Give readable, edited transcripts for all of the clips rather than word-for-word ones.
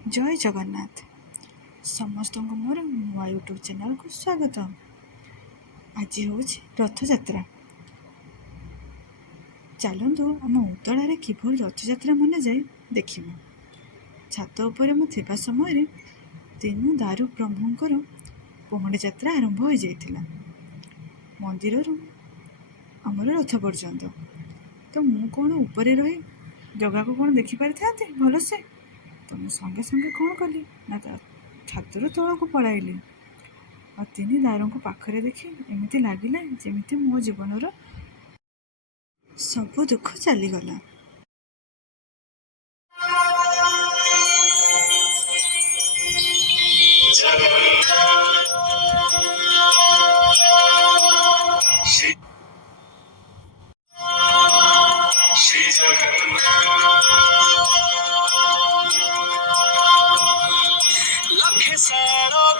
जय जगन्नाथ समस्त को मोर नुआ यूट्यूब चैनल को स्वागत। आज हूँ रथयात्रा। चलतु आम उतलार किभली रथयात्रा मना जाए देखा। छात उपर मुझा समय तीनू दारू प्रभुंर पहंडी यात्रा आरंभ हो जाता मंदिर आमर रथ पर्यंत। तो मु कौन उपरे रही जगह को कौन देखिपारि था भल से। तो मैं संगे संगे कौन कली ना छातर तल को पलैली और तीन दार को पाखरे देखी एमती लगिला जमी मो जीवन सब दुख चलीगला।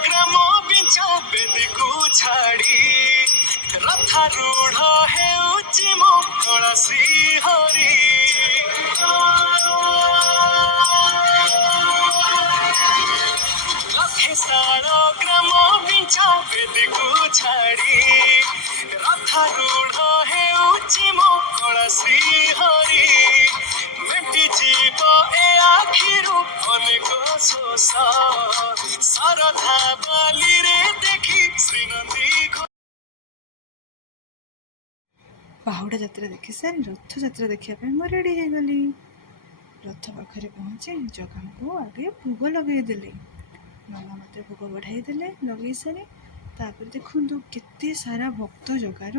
ग्राम बिंचा बेदीकू छाड़ी रथारूढ़ हेउची मो कला श्रीहरि। लखेसार ग्राम बिंचा बेदीकू छाड़ी रथारूढ़ हेउची मो कला श्रीहरि। मेटी जीव ए आखिरु अनेक शोष सरधा बाली रे देखी श्रीनंदी। बाहुड़ा यात्रा देखी सारी रथ यात्रा देखा मैं रेडी हो गली। रथ पाखे पहुँचे जगह को आगे भोग लगे देले। नाना मत भोग बढ़ाई देले लगे सारी। तापर देखु केते सारा भक्त जगार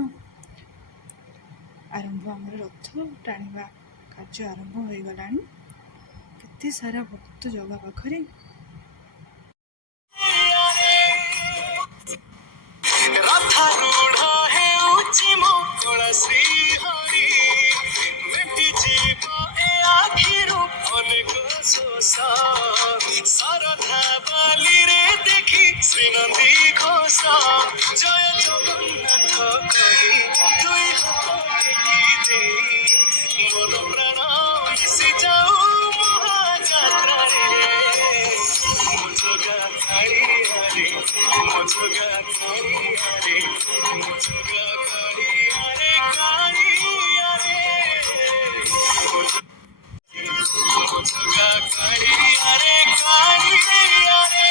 आरंभ आम रथ टाणिबा कार्य आरंभ हो गला। केते सारा भक्त जगह पाखरे रथारूढ़ हेउची मो कला श्रीहरि। मेटी जीव ए आखिरु अनेक शोष सरधा बाली रे देखी श्रीनंदी घोष। जय जगन्नाथ कही दुई हाथ टेकी देई मोर प्राण मिशि जाऊ महायात्रा रे। मो जगा काली हरे मो जगा काली हरे मो जगा काली हरे काली हरे मो जगा काली हरे काली हरे।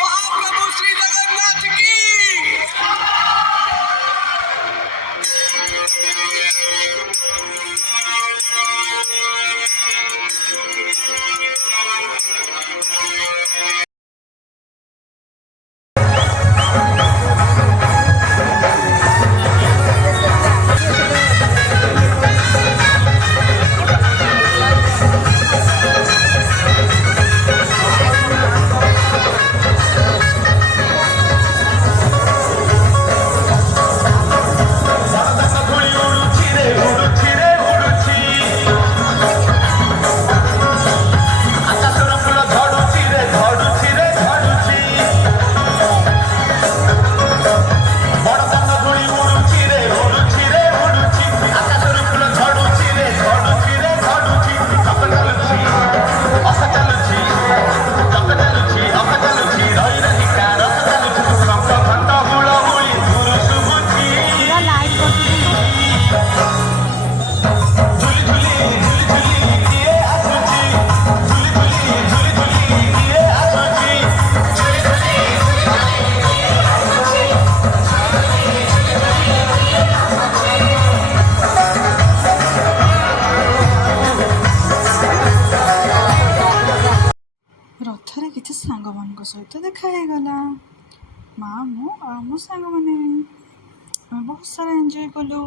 महाप्रभु श्री जगन्नाथ की। रथरे किसी सांग मान सहित देखागला। माँ मो सांग मैंने बहुत सारा एंजॉय कलु।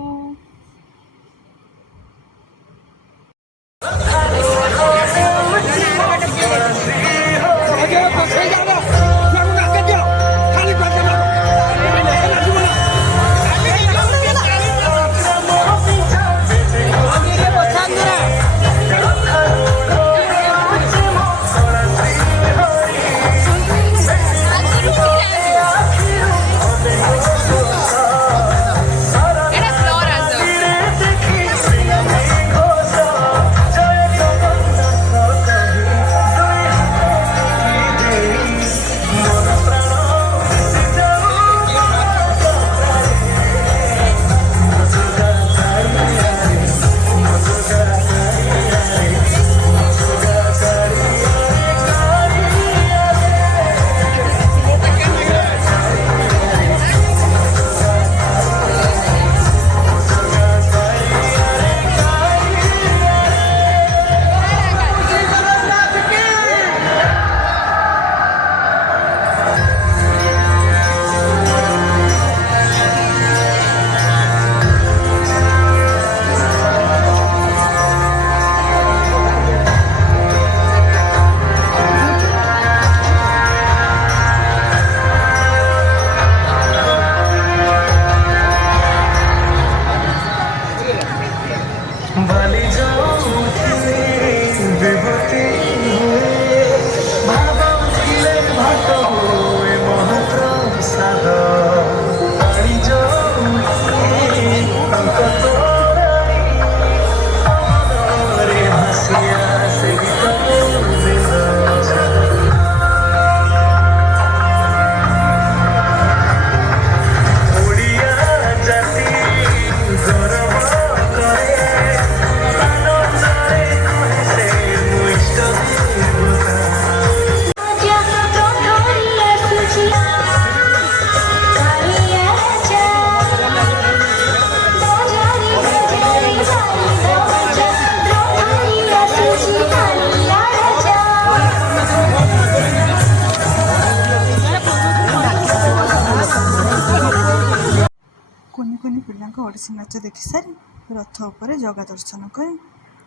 ଓଡ଼ିଶୀ ନାଚ ଦେଖି ସାରି ରଥ ଉପରେ ଜଗା ଦର୍ଶନ କରି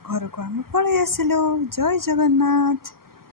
ଘରକୁ ଆମେ ପଳେଇ ଆସିଲୁ। ଜୟ ଜଗନ୍ନାଥ।